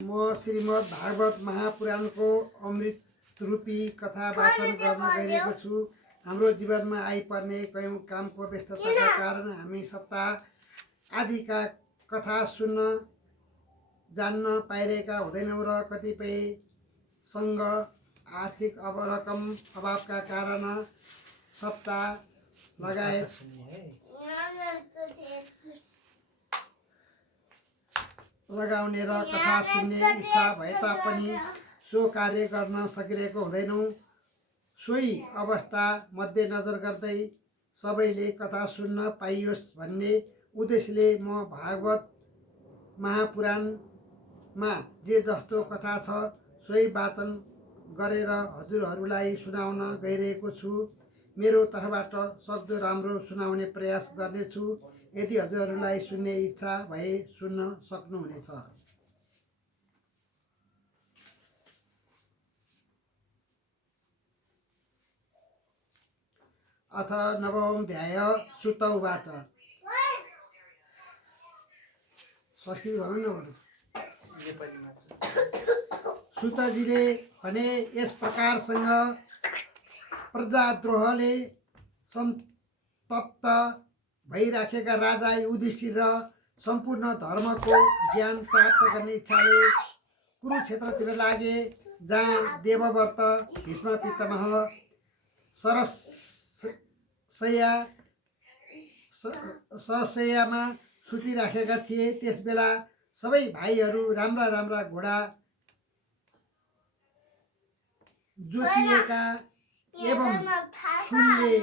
म श्रीमद् भागवत महापुराणको अमृत रूपी कथा वाचन गर्न गइरहेको छु। हाम्रो जीवनमा आइपर्ने कयौं कामको व्यस्तताका कारण हामी सप्ताह आदिका कथा सुन्न जान्न पाइरहेका हुँदैनौँ र कतिपयसँग आर्थिक रकम अभावका कारण सप्ताह लगायत लगाउने र कथा सुन्ने इच्छा भए तापनि सो कार्य गर्न सकिरहेको हुँदैनौँ। सोही अवस्था मध्यनजर गर्दै सबैले कथा सुन्न पाइयोस् भन्ने उद्देश्यले म भागवत महापुराणमा जे जस्तो कथा छ सोही वाचन गरेर हजुरहरूलाई सुनाउन गइरहेको छु। मेरो तर्फबाट सक्दो राम्रो सुनाउने प्रयास गर्नेछु। यदि हजुरहरूलाई सुन्ने इच्छा भए सुन्न सक्नुहुनेछ। अथ नवम अध्याय। सुत उवाच। संस्कृत भन्नु न। सुतजीले भने यस प्रकारसँग प्रजाद्रोहले सन्तप्त भइराखेका राजा युधिष्ठिर र सम्पूर्ण धर्मको ज्ञान प्राप्त गर्ने इच्छाले कुरुक्षेत्रतिर लागे, जहाँ देवव्रत भीष्म पितामह सशय्यामा सुतिराखेका थिए। त्यसबेला सबै भाइहरू राम्रा राम्रा घोडा जोतिएका एवं सुनले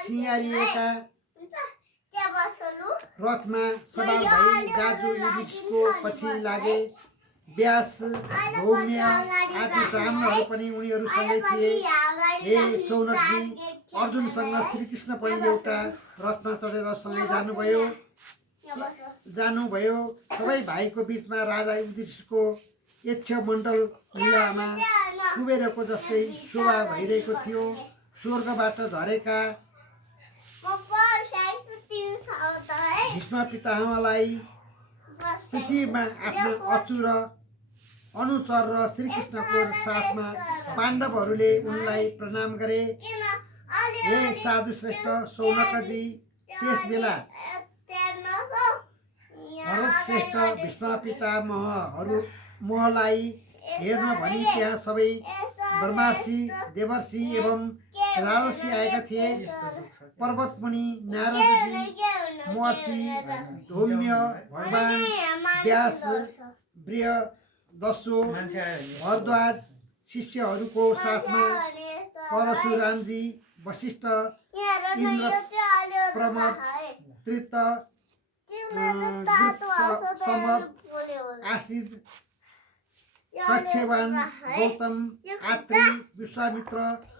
सिँगारिएका रथमा सवार भई दाजु युधिष्ठिरको पछि लागे। व्यास, धौम्य आदि ब्राह्मणहरू पनि उनीहरूसँगै थिए। हे सौनकजी, अर्जुनसँग श्रीकृष्ण पनि एउटा रथमा चढेर सँगै जानुभयो। सबै भाइको बीचमा राजा युधिष्ठिरको यक्षमण्डल लीलामा कुबेरको जस्तै शोभा भइरहेको थियो। स्वर्गबाट झरेका भीष्म पितामहलाई पृथ्वीमा आफ्ना अनुचर र श्रीकृष्णको साथमा पाण्डवहरूले उनलाई प्रणाम गरे। हे साधु श्रेष्ठ सौनकजी, त्यसबेला भरत श्रेष्ठ भीष्म पितामहलाई हेर्न भनी त्यहाँ सबै ब्रह्मर्षि, देवर्षि एवं राजर्षि आएका थिए। पर्वतमुनि नारदजी, महर्षि धौम्य, भगवान व्यास, बृहदस्सु, भरद्वाज शिष्यहरूको साथमा परशुरामजी, वशिष्ठ, इन्द्र, प्रमद, त्रित, समद, आसिद, कच्छेवान, गौतम, आत्री, विश्वामित्र,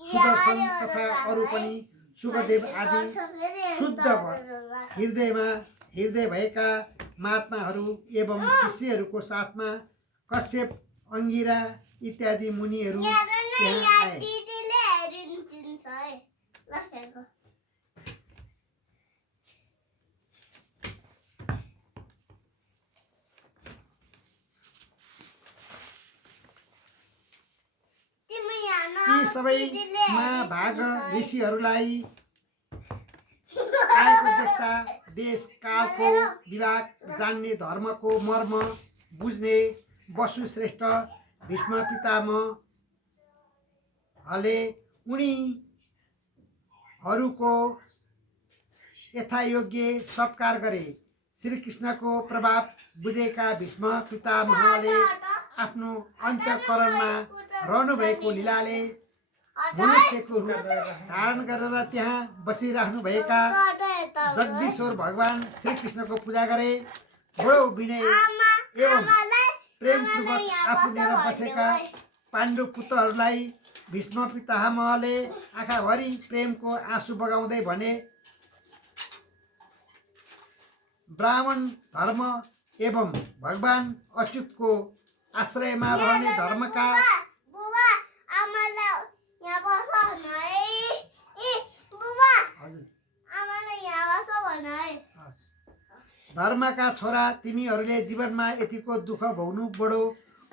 सुदर्शन तथा अरू पनि सुखदेव आदि शुद्ध हृदय भएका महात्माहरू एवं शिष्यहरूको साथमा कश्यप, अंगिरा इत्यादि मुनिहरू त्यहाँ आए। यी सबैमा भाग ऋषिहरूलाई आएको देख्दा देश कालको विभाग जान्ने, धर्मको मर्म बुझ्ने वसु श्रेष्ठ भीष्म पितामहले उनीहरूको यथायोग्य सत्कार गरे। श्रीकृष्णको प्रभाव बुझेका भीष्म पितामहले आफ्नो अन्तःकरणमा रहनुभएको लीलाले मनुष्यको रूप धारण गरेर त्यहाँ बसिराख्नुभएका जगदीश्वर भगवान श्रीकृष्णको पूजा गरे। बडो विनय एवं प्रेमपूर्वक आफूलेर बसेका पाण्डु पुत्रहरूलाई भीष्म पितामहले आँखाभरि प्रेमको आँसु बगाउँदै भने, ब्राह्मण धर्म एवं भगवान अच्युतको आश्रयमा रहने धर्मका धर्मका छोरा, तिमीहरूले जीवनमा यतिको दुःख भोग्नु बडो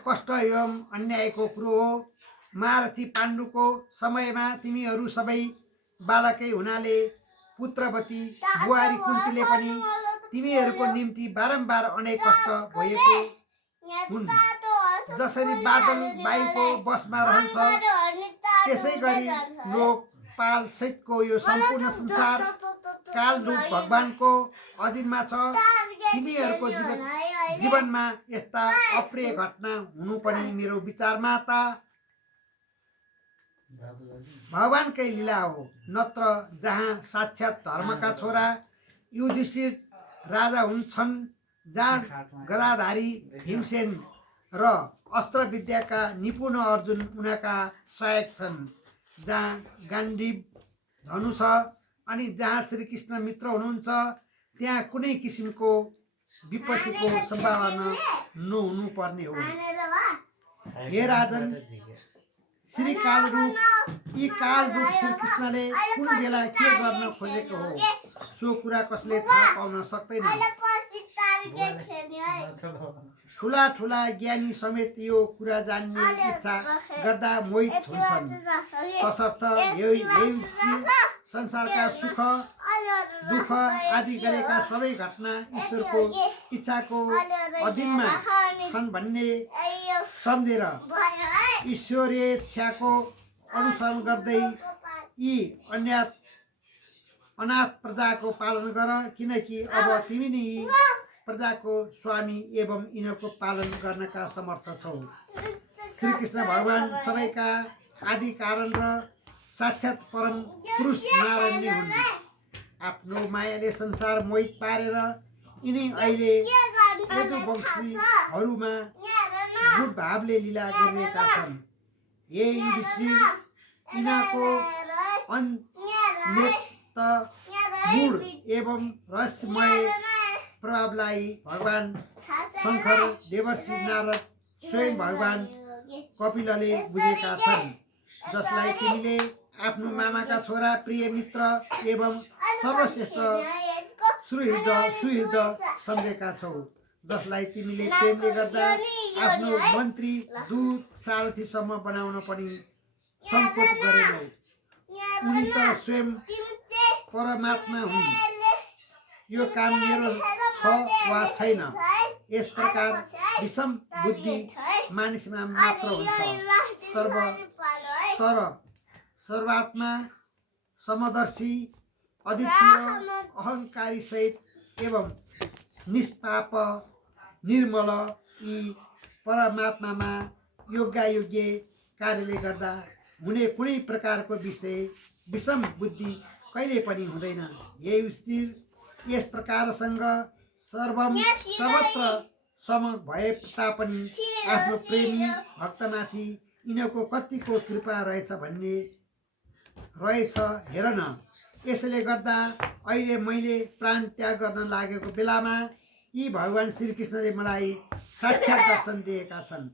कष्ट एवं अन्यायको कुरो हो। महारथी पाण्डुको समयमा तिमीहरू सबै बालकै हुनाले पुत्रवती बुहारी कुन्तीले पनि तिमीहरूको निम्ति बारम्बार अनेक कष्ट भएको हुन्। जसरी बादल वायुको बसमा रहन्छ त्यसै गरी लोकपाल सहितको यो सम्पूर्ण संसार कालरूप भगवानको अधीनमा छ। तिमीहरूको जीवनमा यस्ता अप्रिय घटना हुनु पनि मेरो विचारमा त भगवानकै लीला हो। नत्र जहाँ साक्षात धर्मका छोरा युधिष्ठिर राजा हुन्छन्, जहाँ गदाधारी भीमसेन र अस्त्र विद्याका निपुण अर्जुन उनका सहायक छन्, जहाँ गाण्डीव धनु छ अनि जहाँ श्रीकृष्ण मित्र हुनुहुन्छ, त्यहाँ कुनै किसिमको विपत्तिको सम्भावना नहुनु पर्ने हो। हे राजन, श्री कालरूप यी कालरूप श्रीकृष्णले कुन बेला के गर्न खोजेको हो सो कुरा कसले थाहा पाउन सक्दैन। ठुला ठुला ज्ञानी समेत यो कुरा जान्ने इच्छा गर्दा मोहित हुन्छन्। तसर्थ यही संसारका सुख दुःख आदि गरेका सबै घटना ईश्वरको इच्छाको अधीनमा छन् भन्ने सम्झेर ईश्वरीय इच्छाको अनुसरण गर्दै यी अनाथ प्रजाको पालन गर, किनकि अब तिमी नै प्रजाको स्वामी एवं यिनीहरूको पालन गर्नका समर्थ छौ। श्रीकृष्ण भगवान सबैका आदि कारण र साक्षात परम पुरुष नारायण नै हुन्। आफ्नो मायाले संसार मोहित पारेर यिनी अहिले यदुवंशीहरूमा गुण भावले लीला गरिरहेका छन्। हे युधिष्ठिर, यिनको मूड एवं रहस्यमय प्रभावलाई भगवान शङ्कर, देवर्षि नारद, स्वयं भगवान कपिलले बुझेका छन्, जसलाई तिमीले आफ्नो मामाका छोरा, प्रिय मित्र एवं सर्वश्रेष्ठ सुहृद सम्झेका छौ, जसलाई तिमीले प्रेमले गर्दा आफ्नो मन्त्री, दूत, सारथीसम्म बनाउन पनि सङ्कोच गरेनौ। उनी त स्वयं परमात्मा हुन्। यो काम मेरो छ वा छैन, यस प्रकार विषम बुद्धि मानिसमा मात्र हुन्छ। तर सर्वात्मा, समदर्शी, अद्वितीय, अहङ्कारी सहित एवं निष्पाप निर्मल यी परमात्मामा योग्य कार्यले गर्दा हुने कुनै प्रकारको विषम बुद्धि कहिले पनि हुँदैन। हे युधिष्ठिर, यस प्रकारसँग सर्वत्र सम भए तापनि आफ्नो प्रेमी भक्तमाथि यिनको कतिको कृपा रहेछ हेर न। यसले गर्दा अहिले मैले प्राण त्याग गर्न लागेको बेलामा यी भगवान श्रीकृष्णले मलाई साक्षात दर्शन दिएका छन्।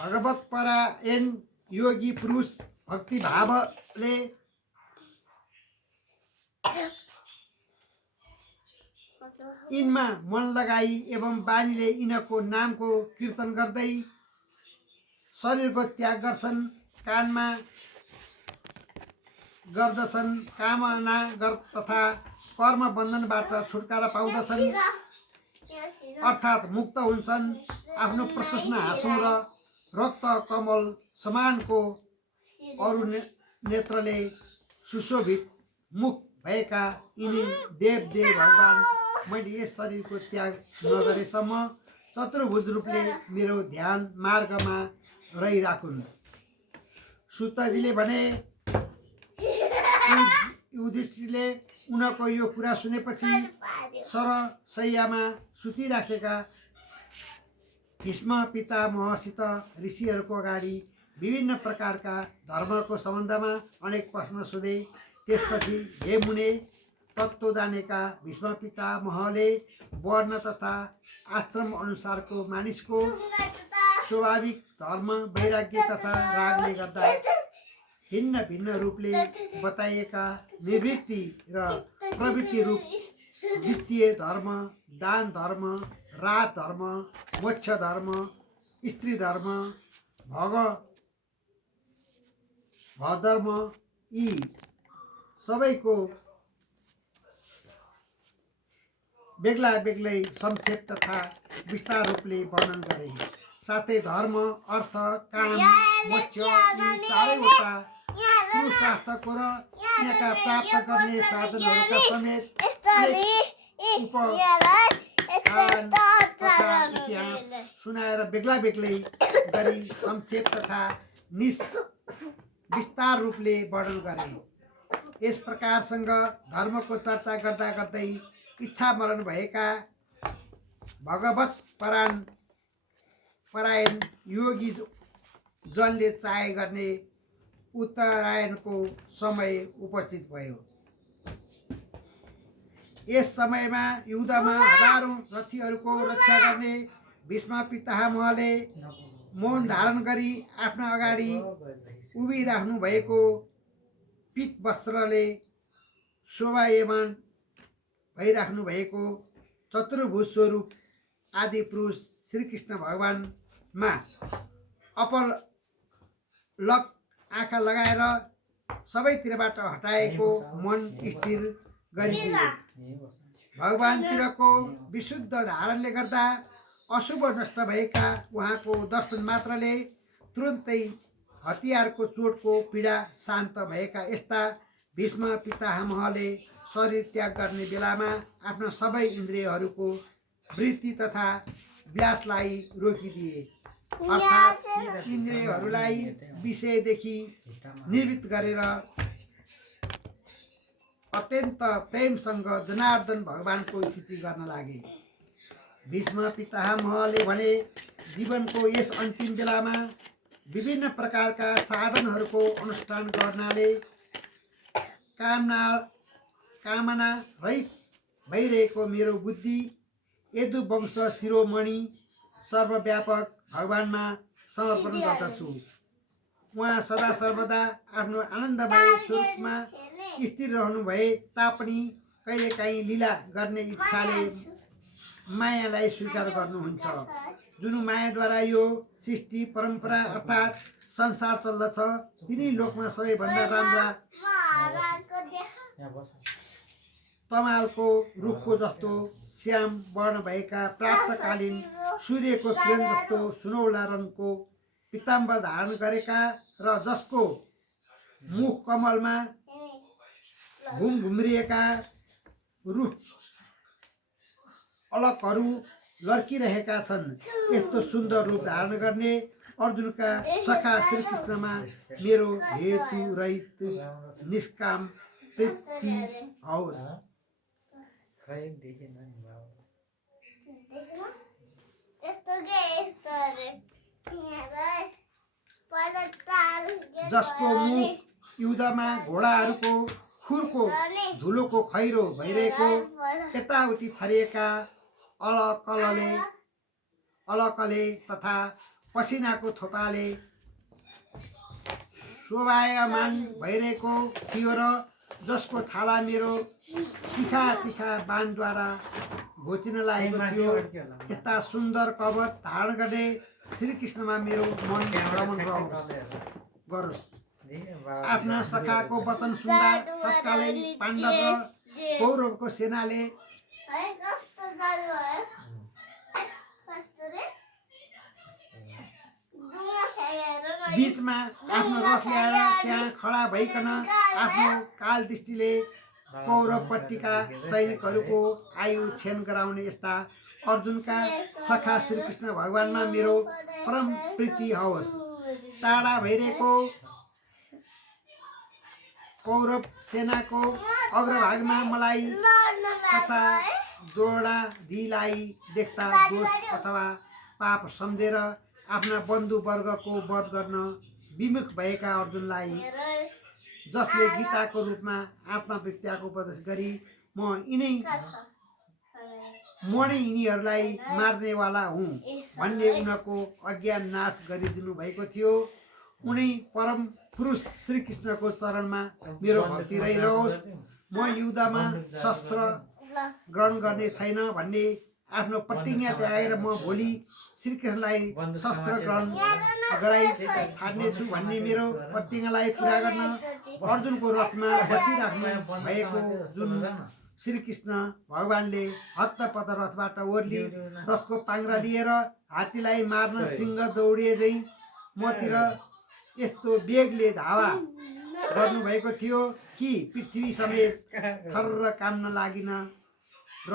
भगवत परायण योगी पुरुष भक्ति भावले यिनमा मन लगाई एवं बानीले यिनको नामको कीर्तन गर्दै शरीरको त्याग गर्छन्, कामना गर्दछन्, कामना तथा कर्म बन्धनबाट छुटकारा पाउँदछन्, अर्थात् मुक्त हुन्छन्। आफ्नो प्रशस्त हाँसो र रक्त कमल समानको अरू नेत्रले सुशोभित मुख भएका यिनी देव भगवान मैले यस शरीरको त्याग नगरेसम्म चतुर्भुज रूपले मेरो ध्यान मार्गमा रहिराखुन्। सुतजीले भने, युधिष्ठिरले उनको यो कुरा सुनेपछि सरशय्यामा सुतिराखेका भीष्म पितामहसित ऋषिहरूको अगाडि विभिन्न प्रकारका धर्मको सम्बन्धमा अनेक प्रश्न सोधे। त्यसपछि हे मुने, तत्त्व जानेका भीष्म पितामहले वर्ण तथा आश्रम अनुसारको मानिसको स्वाभाविक धर्म, वैराग्य तथा रागले गर्दा भिन्न भिन्न रूपले बताइएका निर्वृत्ति र प्रवृत्ति रूप वित्तीय धर्म, दान धर्म, राज धर्म, मोक्ष धर्म, स्त्री धर्म, भधर्म यी सबैको बेग्ला बेग्लै संक्षेप तथा विस्तार रूपले वर्णन गरे। साथै धर्म, अर्थ, काम, मोक्ष यी चारैवटा पुरुषार्थको र यहाँका प्राप्त गर्ने साधनहरूका समेत इतिहास सुनाएर बेग्ला बेग्लै गरी संक्षेप तथा विस्तार रूपले वर्णन गरे। यस प्रकारसँग धर्मको चर्चा गर्दा गर्दै इच्छा मरण भएका भगवत परायण योगी जनले चाहे गर्ने उत्तरायणको समय उपस्थित भयो। यस समयमा युद्धमा हजारौं रथीहरूको रक्षा गर्ने भीष्म पितामहले मौन धारण गरी आफ्ना अगाडि उभिराख्नु भएको पीत वस्त्रले शोभायमान भइराख्नु भएको चतुर्भुज स्वरूप आदि पुरुष श्रीकृष्ण भगवानमा अपलक आँखा लगाएर सबैतिरबाट हटाएको मन स्थिर गरिदिए। भगवानतिरको विशुद्ध धारणले गर्दा अशुभ नष्ट भएका उहाँको दर्शन मात्रले तुरुन्तै हतियारको चोटको पीडा शान्त भएका यस्ता भीष्म पितामहले शरीर त्याग गर्ने बेलामा आफ्ना सबै इन्द्रियहरूको वृत्ति तथा व्यासलाई रोकिदिए, अर्थात् इन्द्रियहरूलाई विषयदेखि निवृत्त गरेर अत्यन्त प्रेमसँग जनार्दन भगवानको स्थिति गर्न लागे। भीष्म पितामहले भने जीवनको यस अन्तिम बेलामा विभिन्न प्रकारका साधनहरूको अनुष्ठान गर्नाले कामना रहित भइरहेको मेरो बुद्धि यदुवंश शिरोमणि सर्वव्यापक भगवानमा समर्पण गर्दछु। उहाँ सदा सर्वदा आफ्नो आनन्दमय स्वरूपमा स्थिर रहनु भए तापनि कहिलेकाहीँ लीला गर्ने इच्छाले मायालाई स्वीकार गर्नुहुन्छ, जुन मायाद्वारा यो सृष्टि परम्परा अर्थात् संसार चल्दछ। तिनी लोकमा सबैभन्दा राम्रा तमालको रुखको जस्तो श्याम वर्ण भएका प्रातःकालीन सूर्यको किरण जस्तो सुनौला रङको पीताम्बर धारण गरेका र जसको मुख कमलमा घुमघुम्रिएका रुख अलकहरू लड्किरहेका छन्, यस्तो सुन्दर रूप धारण गर्ने अर्जुनका सखा श्रीकृष्णमा मेरो हेतु रहित निष्काम प्रीति होस्। जसको मुख युद्धमा घोडाहरूको खुरको धुलोको खैरो भइरहेको यताउति छरिएका अलकले तथा पसिनाको थोपाले शोभायमान भइरहेको थियो र जसको छाला मेरो तिखा तिखा बाणद्वारा घोचिन लागेको थियो, यता सुन्दर कवच धारण गर्ने श्रीकृष्णमा मेरो मन भ्रमण गरोस्। आफ्ना सखाको वचन सुन्दा तत्कालै पाण्डव र कौरवको सेनाले बीचमा आफ्नो रथ ल्याएर त्यहाँ खडा भइकन आफ्नो काल दृष्टिले कौरवपट्टिका सैनिकहरूको आयु क्षण गराउने यस्ता अर्जुनका सखा श्रीकृष्ण भगवानमा मेरो परम प्रीति होस्। टाढा भइरहेको कौरव सेनाको अग्रभागमा मलाई तथा द्रोणादिलाई देख्दा दोष अथवा पाप सम्झेर आफ्ना बन्धुवर्गको वध गर्न विमुख भएका अर्जुनलाई, जसले गीताको रूपमा आत्मविद्याको उपदेश गरी म नै यिनीहरूलाई मार्नेवाला हुँ भन्ने उनको अज्ञान नाश गरिदिनु भएको थियो, उनै परम पुरुष श्रीकृष्णको चरणमा मेरो भक्ति रहिरहोस्। म युद्धमा शस्त्र ग्रहण गर्ने छैन भन्ने आफ्नो प्रतिज्ञा त्यागेर म भोलि श्रीकृष्णलाई शस्त्र ग्रहण गराइ छाड्नेछु भन्ने मेरो प्रतिज्ञालाई पुरा गर्न अर्जुनको रथमा बसिराख्नु भएको जुन श्रीकृष्ण भगवानले हत्तपत्त रथबाट ओर्ली रथको पाङ्ग्रा लिएर हात्तीलाई मार्न सिंह दौडिए झैँ मतिर यस्तो वेगले धावा गर्नुभएको थियो कि पृथ्वी समेत थर्र काम्न लागिन र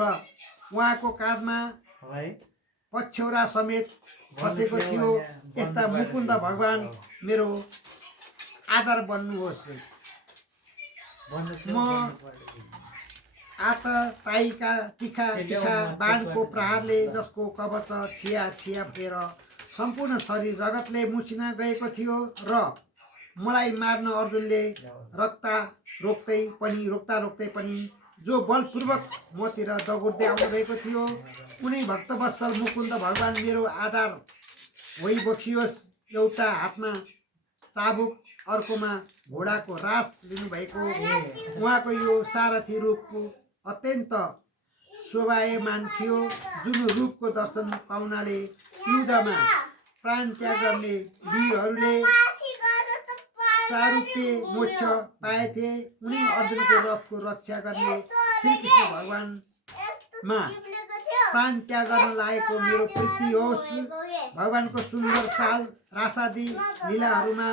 उहाँको काँधमा पछ्यौरा समेत खसेको थियो। यस्ता मुकुन्द भगवान मेरो आधार बन्नुहोस्। म आततायीका तिखा तिखा बाणको प्रहारले जसको कवच छिया छिया फेर सम्पूर्ण शरीर रगतले मुछिन गएको थियो र मलाई मार्न अर्जुनले रोक्दा रोक्दै पनि जो बलपूर्वक मतिर दगुर्दै आउनुभएको थियो उनी भक्तवत्सल मुकुन्द भगवान मेरो आधार भइबक्सियोस्। एउटा हातमा चाबुक अर्कोमा घोडाको रास लिनुभएको उहाँको यो सारथी रूपको अत्यन्त शोभायमान थियो। जुन रूपको दर्शन पाउनाले युद्धमा प्राण त्याग गर्ने वीरहरूले सारूप्य मोक्ष पाएथे उनी अर्जुनको रथको रक्षा गर्ने श्रीकृष्ण भगवानमा प्राण त्याग गर्न लागेको मेरो प्रीति होस्। भगवानको सुन्दर चाल रासादी लीलाहरूमा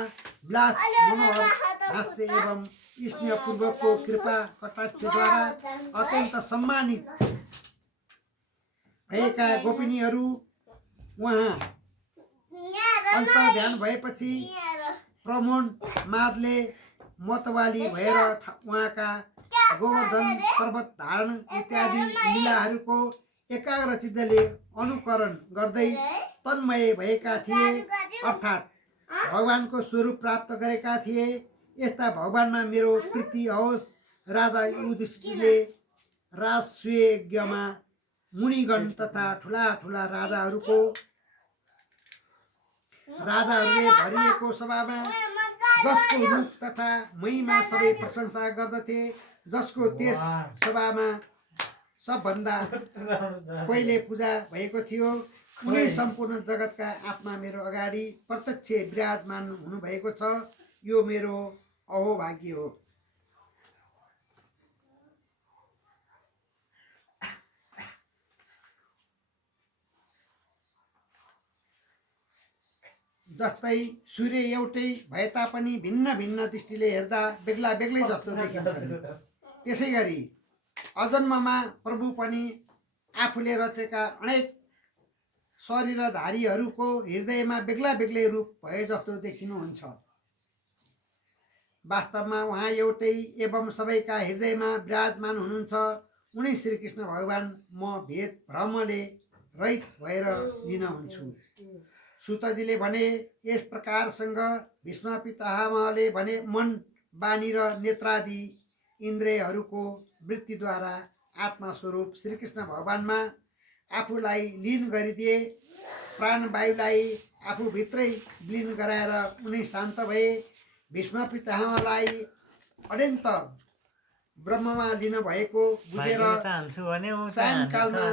विलास मनोहर हास्य एवं स्नेहपूर्वकको कृपा कटाक्षद्वारा अत्यन्त सम्मानित भएका गोपिनीहरू उहाँ अन्तर्ध्यान भएपछि प्रमोदले मतवाली भएर उहाँका गोवर्धन पर्वत धारण इत्यादि लीलाहरूको एकाग्रचित्तले अनुकरण गर्दै तन्मय भएका थिए अर्थात् भगवानको स्वरूप प्राप्त गरेका थिए। यस्ता भगवानमा मेरो प्रीति होस्। राजा युधिष्ठिरले राजस्वेयज्ञमा मुनिगण तथा ठुला ठुला राजाहरूले भरिएको सभामा जसको रूप तथा महिमा सबै प्रशंसा गर्दथे, जसको त्यस सभामा सबभन्दा पहिले पूजा भएको थियो, उनी सम्पूर्ण जगतका आत्मा मेरो अगाडि प्रत्यक्ष विराजमान हुनुभएको छ। यो मेरो अहोभाग्य हो। जस्तै सूर्य एउटै भए तापनि भिन्न भिन्न दृष्टिले हेर्दा बेग्ला बेग्लै जस्तो देखिन्छन्, त्यसै गरी अजन्ममा प्रभु पनि आफूले रचेका अनेक शरीरधारीहरूको हृदयमा बेग्ला बेग्लै रूप भए जस्तो देखिनुहुन्छ। वास्तवमा उहाँ एउटै एवं सबैका हृदयमा विराजमान हुनुहुन्छ। उनी श्रीकृष्ण भगवान म भेद भ्रमले रहित भएर लिन हुन्छु। सुतजीले भने यस प्रकारसँग भीष्म पितामहले भने मन बानी र नेत्रादि इन्द्रियहरूको वृत्तिद्वारा आत्मास्वरूप श्रीकृष्ण भगवानमा आफूलाई लीन गरिदिए। प्राणवायुलाई आफूभित्रै विलीन गराएर उनी शान्त भए। भीष्म पितामहलाई अत्यन्त ब्रह्ममा लिन भएको बुझेर सायंकालमा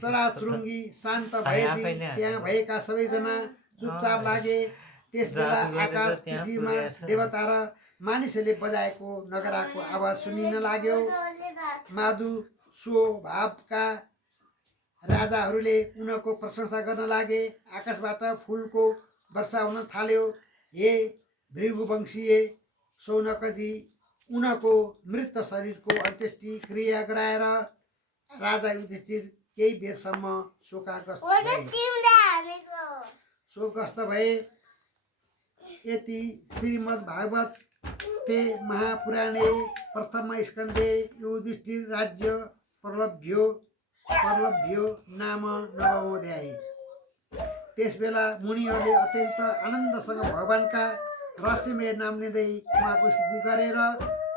चराचुरुङ्गी शान्त भएपछि त्यहाँ भएका सबैजना चुपचाप लागे। त्यसबेला आकाश पृथ्वीमा देवता र मानिसहरूले बजाएको नगराको आवाज सुनिन लाग्यो। माधु स्वभावका राजाहरूले उनको प्रशंसा गर्न लागे। आकाशबाट फुलको वर्षा हुन थाल्यो। हे भृगुवंशीय शौनकजी, उनको मृत शरीरको अन्त्येष्टि क्रिया गराएर राजा युधिष्ठिर केही बेरसम्म शोकग्रस्त भए। यति श्रीमद्भागवत ते महापुराणे प्रथम स्कन्धे युधिष्ठिर राज्य प्रलभ्यो नाम नवमोऽध्याय। त्यसबेला मुनिहरूले अत्यन्त आनन्दसँग भगवानका रहस्यमय नाम लिँदै उहाँको स्तुति गरेर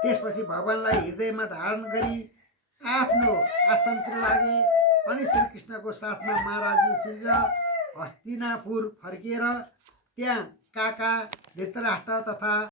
त्यसपछि भगवानलाई हृदयमा धारण गरी आफ्नो आश्रमतिर लागे। अनि श्रीकृष्णको साथमा महाराज युधिष्ठिर हस्तिनापुर फर्किएर त्यहाँ काका धृतराष्ट्र तथा